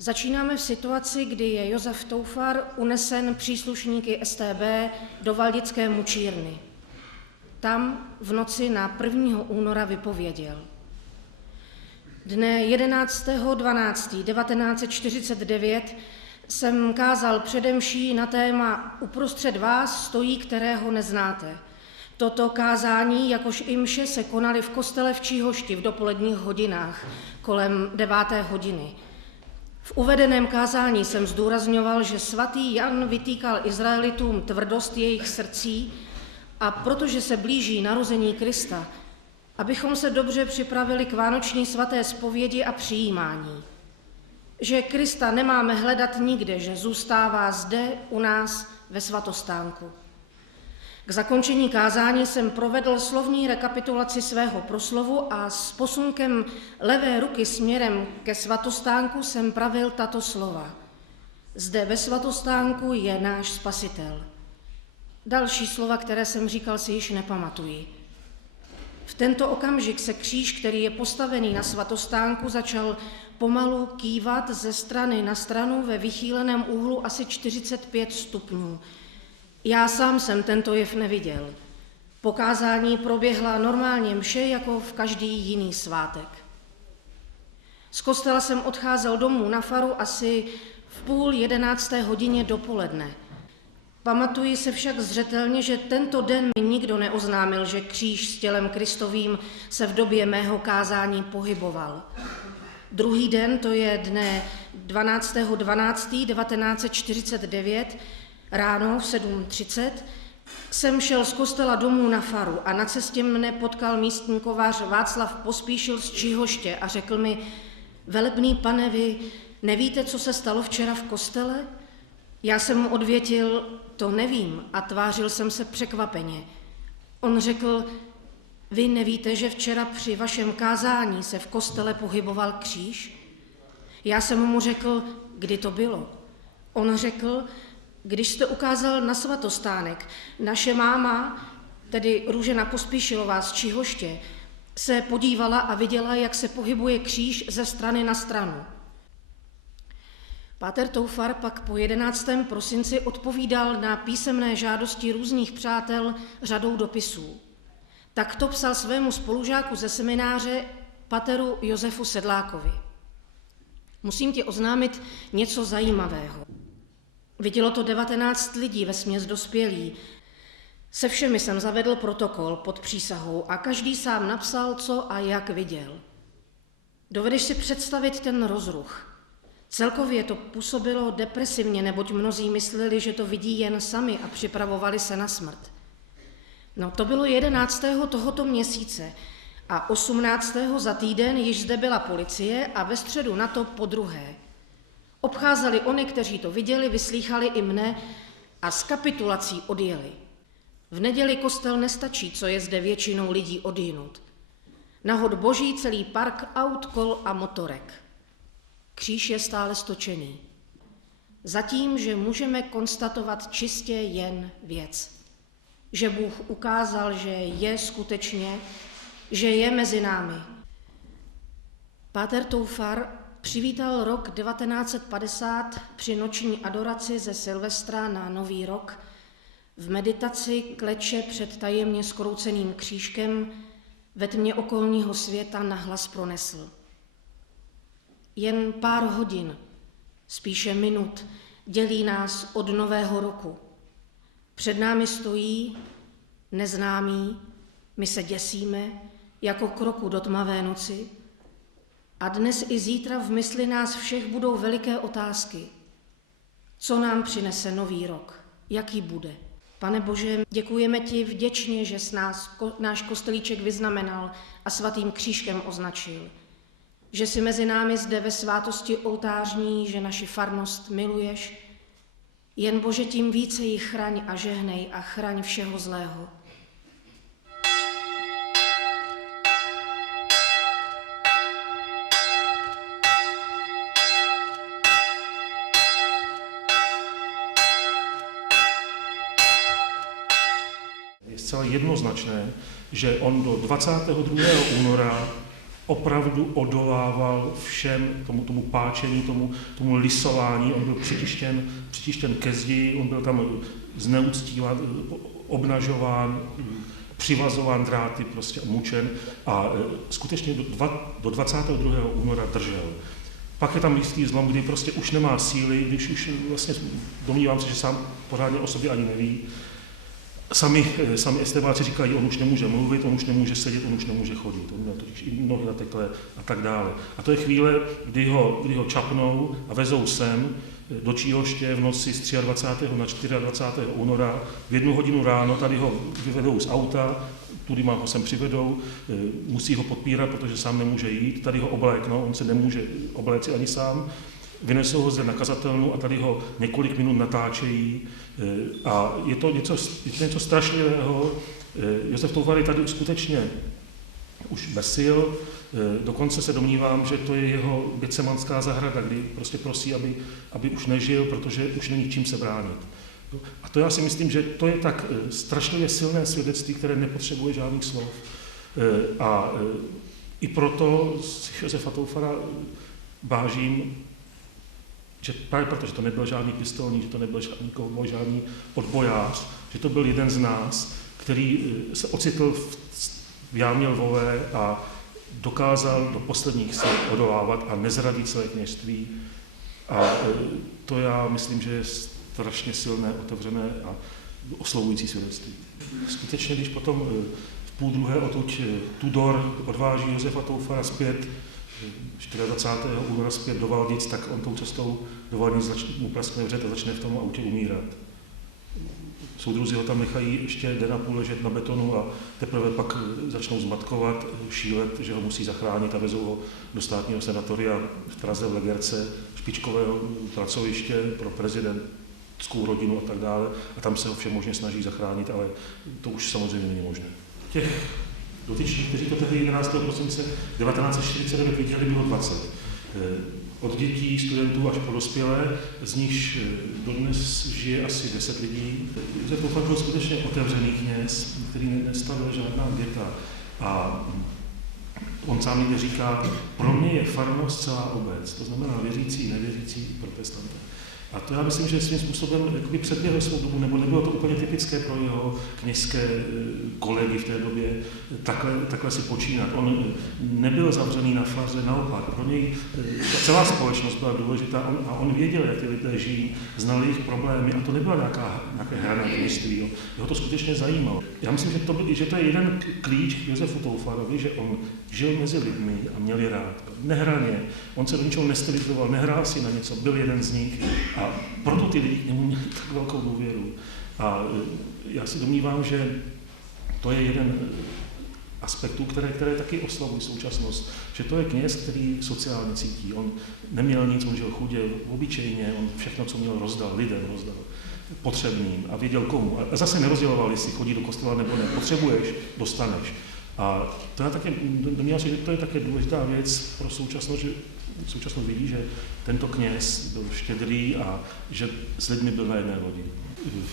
Začínáme v situaci, kdy je Josef Toufar unesen příslušníky StB do valdické mučírny. Tam v noci na 1. února vypověděl. Dne 11.12.1949 jsem kázal přede mší na téma Uprostřed vás stojí, kterého neznáte. Toto kázání, jakož i mše, se konaly v kostele v Číhošti v dopoledních hodinách kolem 9. hodiny. V uvedeném kázání jsem zdůrazňoval, že svatý Jan vytýkal Izraelitům tvrdost jejich srdcí a protože se blíží narození Krista, abychom se dobře připravili k vánoční svaté zpovědi a přijímání. Že Krista nemáme hledat nikde, že zůstává zde u nás ve svatostánku. K zakončení kázání jsem provedl slovní rekapitulaci svého proslovu a s posunkem levé ruky směrem ke svatostánku jsem pravil tato slova. Zde ve svatostánku je náš Spasitel. Další slova, které jsem říkal, si již nepamatuji. V tento okamžik se kříž, který je postavený na svatostánku, začal pomalu kývat ze strany na stranu ve vychýleném úhlu asi 45 stupňů. Já sám jsem tento jev neviděl. Po kázání proběhla normálně mše jako v každý jiný svátek. Z kostela jsem odcházel domů na faru asi v 10:30 hodině dopoledne. Pamatuji se však zřetelně, že tento den mi nikdo neoznámil, že kříž s tělem Kristovým se v době mého kázání pohyboval. Druhý den, to je dne 12.12.1949, ráno v 7:30, jsem šel z kostela domů na faru a na cestě mne potkal místní kovář Václav Pospíšil z Číhoště a řekl mi: Velebný pane, vy nevíte, co se stalo včera v kostele? Já jsem mu odvětil: to nevím, a tvářil jsem se překvapeně. On řekl: vy nevíte, že včera při vašem kázání se v kostele pohyboval kříž? Já jsem mu řekl: kdy to bylo? On řekl: když jste ukázal na svatostánek, naše máma, tedy Růžena Pospíšilová z Číhoště, se podívala a viděla, jak se pohybuje kříž ze strany na stranu. Páter Toufar pak po 11. prosinci odpovídal na písemné žádosti různých přátel řadou dopisů. Takto psal svému spolužáku ze semináře pateru Josefu Sedlákovi. Musím ti oznámit něco zajímavého. Vidělo to 19 lidí, vesměs dospělí. Se všemi jsem zavedl protokol pod přísahou a každý sám napsal, co a jak viděl. Dovedeš si představit ten rozruch? Celkově to působilo depresivně, neboť mnozí mysleli, že to vidí jen sami a připravovali se na smrt. No, to bylo 11. tohoto měsíce a 18. za týden již zde byla policie a ve středu na to podruhé. Obcházeli ony, kteří to viděli, vyslýchali i mne a s kapitulací odjeli. V neděli kostel nestačí, co je zde většinou lidí odjinut. Na hod boží celý park aut, kol a motorek. Kříž je stále stočený. Zatím, že můžeme konstatovat čistě jen věc. Že Bůh ukázal, že je skutečně, že je mezi námi. Páter Toufar přivítal rok 1950 při noční adoraci ze Silvestra na Nový rok v meditaci kleče před tajemně skrouceným křížkem ve tmě okolního světa nahlas pronesl. Jen pár hodin, spíše minut, dělí nás od Nového roku. Před námi stojí neznámý, my se děsíme, jako kroku do tmavé noci. A dnes i zítra v mysli nás všech budou veliké otázky. Co nám přinese nový rok? Jaký bude? Pane Bože, děkujeme ti vděčně, že jsi náš kostelíček vyznamenal a svatým křížkem označil. Že jsi mezi námi zde ve svátosti oltářní, že naši farnost miluješ. Jen Bože, tím více ji chraň a žehnej a chraň všeho zlého. Je zcela jednoznačné, že on do 22. února opravdu odolával všem tomu páčení, tomu lisování. On byl přitištěn ke zdi, on byl tam zneuctíván, obnažován, přivazován dráty, prostě mučen a skutečně do 22. února držel. Pak je tam jistý zlom, kdy prostě už nemá síly, když už vlastně domnívám se, že sám pořádně o sobě ani neví. Sami estébáci říkají, on už nemůže mluvit, on už nemůže sedět, on už nemůže chodit, on měl totiž i nohy nateklé a tak dále. A to je chvíle, kdy ho čapnou a vezou sem do Číhoště v noci z 23. na 24. února. V 1 hodinu ráno tady ho vyvedou z auta, tudy ho sem přivedou, musí ho podpírat, protože sám nemůže jít, tady ho obléknou, on se nemůže obléci ani sám. Vynesou ho zde na kazatelnu a tady ho několik minut natáčejí a je to něco strašlivého. Josef Toufar je tady skutečně už bez sil, dokonce se domnívám, že to je jeho Getsemanská zahrada, kdy prostě prosí, aby už nežil, protože už není čím se bránit. A to já si myslím, že to je tak strašlivě silné svědectví, které nepotřebuje žádných slov. A i proto Josefa Toufara vážím, že právě protože to nebyl žádný pistolník, že to nebyl žádný odbojář, že to byl jeden z nás, který se ocitl v jámě lvové a dokázal do posledních sil odolávat a nezradit své kněžství. A to já myslím, že je strašně silné, otevřené a oslovující svědectví. Skutečně, když potom v 12:30 odtud Tudor odváží Josefa Toufara zpět, 24. února zpět do Valdic, tak on tou cestou do Valdic mu praskne vřet a začne v tom autě umírat. Soudruzi ho tam nechají ještě den a půl ležet na betonu a teprve pak začnou zmatkovat, šílet, že ho musí zachránit a vezou ho do státního sanatoria v Praze v Legerce, špičkového pracoviště pro prezidentskou rodinu a tak dále. A tam se ho všemožně snaží zachránit, ale to už samozřejmě není možné. Těch dotyčných, kteří to tehdy 11. prosince 1949 viděli, bylo 20. Od dětí, studentů až po dospělé, z nichž dodnes žije asi 10 lidí. Josef Toufar byl skutečně otevřený kněz, který nestavil žádná geta. A on sám někde říká, pro mě je farnost celá obec, to znamená věřící, nevěřící, protestanté. A to já myslím, že svým způsobem předběhl svou dobu, nebo nebylo to úplně typické pro jeho kněžské kolegy v té době takhle si počínat. On nebyl zavřený na faře, naopak. Pro něj celá společnost byla důležitá a on věděl, jak ty lidé žijí, znal jejich problémy a to nebylo nějaké hrané kněžství. Jeho to skutečně zajímalo. Já myslím, že to je jeden klíč k Josefu Toufarovi, že on žil mezi lidmi a měl je rád. Nehraně, on se do ničeho nestylizoval, nehrál si na něco, byl jeden z nich. A proto ty lidi k němu měli tak velkou důvěru. A já si domnívám, že to je jeden aspektů, které taky oslavují současnost. Že to je kněz, který sociálně cítí. On neměl nic, on žil chudě, obyčejně, on všechno, co měl, rozdal lidem, rozdal potřebným a věděl komu. A zase nerozděloval, jestli chodí do kostela nebo ne. Potřebuješ, dostaneš. A to já také domnívám se, že to je také důležitá věc pro současnost, že současnost vidí, že tento kněz byl štědrý a že s lidmi byl na jedné lodi.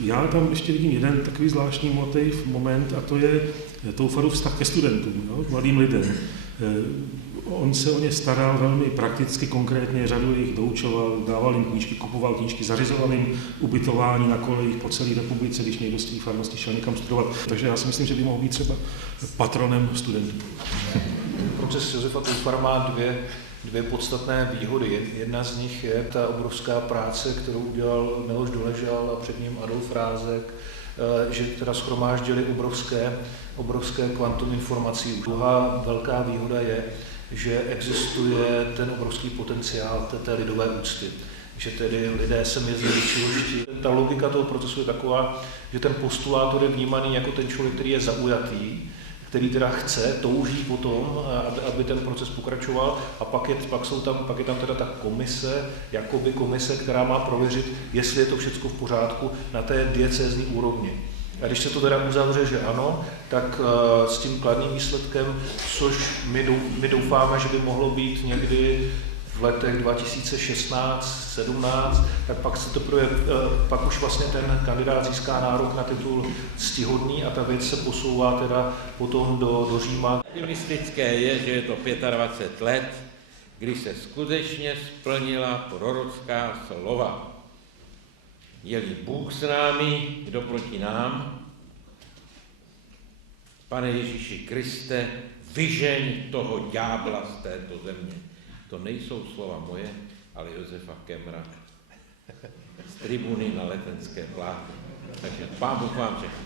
Já tam ještě vidím jeden takový zvláštní moment a to je Toufarův vztah ke studentům, k mladým lidem. On se o ně staral velmi prakticky, konkrétně řadu jich doučoval, dával jim knížky, kupoval knížky, zařizoval jim ubytování na kolejích po celé republice, když někdo z té farnosti šel někam studovat. Takže já si myslím, že by mohl být třeba patronem studentů. Proces Josefa Toufara má dvě podstatné výhody. Jedna z nich je ta obrovská práce, kterou udělal Miloš Doležal a před ním Adolf Rázek, že teda shromáždili obrovské kvantum informací. Druhá velká výhoda je, že existuje ten obrovský potenciál té lidové úcty. Že tedy lidé sem jezdí do Číhošti. Ta logika toho procesu je taková, že ten postulátor je vnímaný jako ten člověk, který je zaujatý, který teda chce, touží potom, aby ten proces pokračoval a pak je tam teda ta komise, která má prověřit, jestli je to všechno v pořádku na té diecézní úrovni. A když se to teda uzavře, že ano, tak s tím kladným výsledkem, což my doufáme, že by mohlo být někdy v letech 2016-17, tak pak už vlastně ten kandidát získá nárok na titul ctihodný a ta věc se posouvá teda potom do Říma. Optimistické je, že je to 25 let, kdy se skutečně splnila prorocká slova. Je-li Bůh s námi, kdo proti nám? Pane Ježíši Kriste, vyžeň toho ďábla z této země. To nejsou slova moje, ale Josefa Kemra z tribuny na Letenské pláti. Takže Pán Bůh vám všechno.